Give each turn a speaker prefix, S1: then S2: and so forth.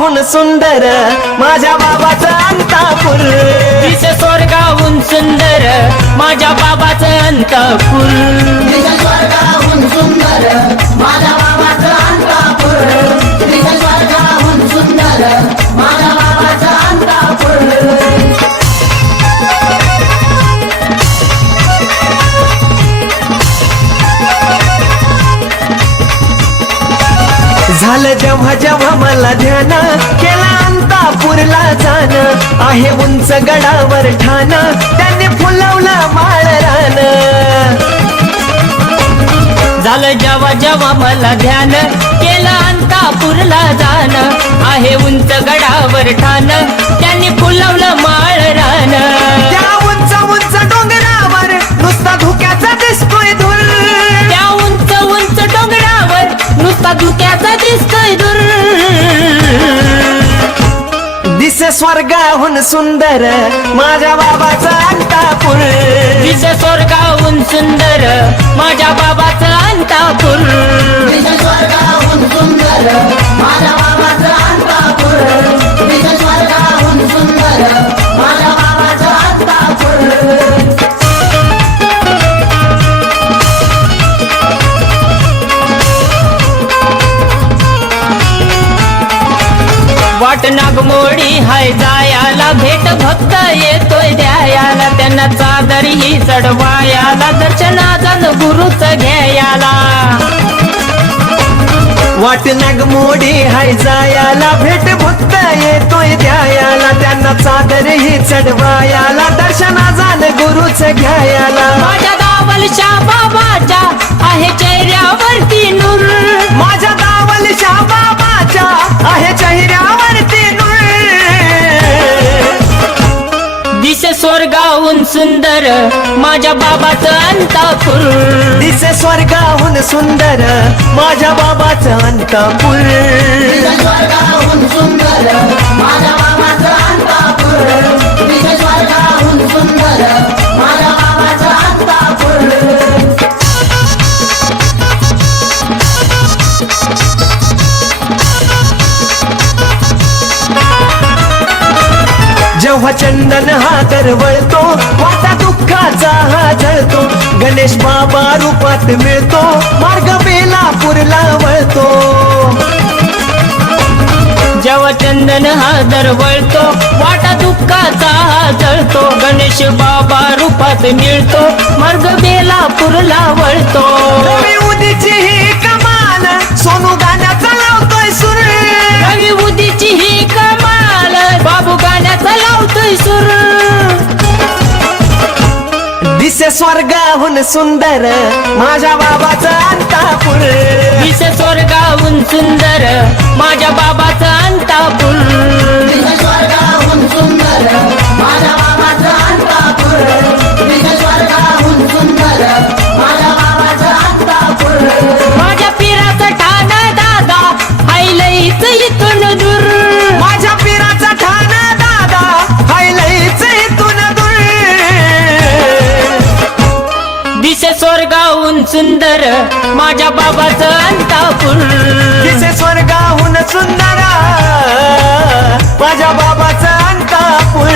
S1: स्वर्गाहून सुंदर माझ्या बाबाचा अंतापूर.
S2: दिसे स्वर्गाहून सुंदर माझ्या बाबाचं अंतपूर.
S3: स्वर्गाहून सुंदर माझ्या
S1: झालं जेव्हा जेव्हा मला ध्यान केला अंतापूरला जाण आहे उंच गडावर ठाण त्यांनी फुलवला माळ रान.
S2: झालं जेव्हा जेव्हा मला ध्यान केला अंतापूरला जाण आहे उंच गडावर ठाण त्यांनी
S1: फुल नुसता धुक्याचा दिसतोय
S2: दूर.
S1: दिसे स्वर्गाहून सुंदर माझ्या बाबाचा अंतापूर.
S2: दिसे स्वर्गाहून सुंदर माझ्या बाबाचं अंतापूर.
S3: दिसे स्वर्गाहून सुंदर
S2: वाट नागमोडी हाय जायाला. भेट भक्त येतोय द्यायाला. त्यांना चादर ही चढवायाला. दर्शना दर्शनाचा गुरुच घ्यायाला.
S1: वाट नागमोडी हाय जायाला. भेट भक्त येतोय द्यायाला. त्यांना चादर ही चढवायाला. दर्शना जाण गुरुच घ्यायाला.
S2: माझ्या दावल बाबाच्या आहे चेहऱ्यावरती. सुंदर माझ्या बाबाचं अंतापूर
S1: दिसे स्वर्गाहून सुंदर माझ्या बाबाचं अंतपूर
S3: स्वर्गाहून सुंदर माझ्या
S1: जेव्हा चंदन हा दरवळतो माझा दुःखाचा हा जळतो. गणेश बाबा रूपात मिळतो मार्ग बेलापूरला वळतो.
S2: जेव्हा चंदन हा दरवळतो वाटा दुःखाचा हा जळतो. गणेश बाबा रूपात मिळतो मार्ग बेलापूरला वळतो.
S1: दिसे स्वर्गाहून सुंदर. माझ्या बाबाचा अंतापूर.
S2: दिसे स्वर्गाहून सुंदर. सुंदर माझ्या बाबाचं अंतापूर.
S1: दिसे स्वर्गाहून सुंदर माझ्या बाबाचा अंतापूर.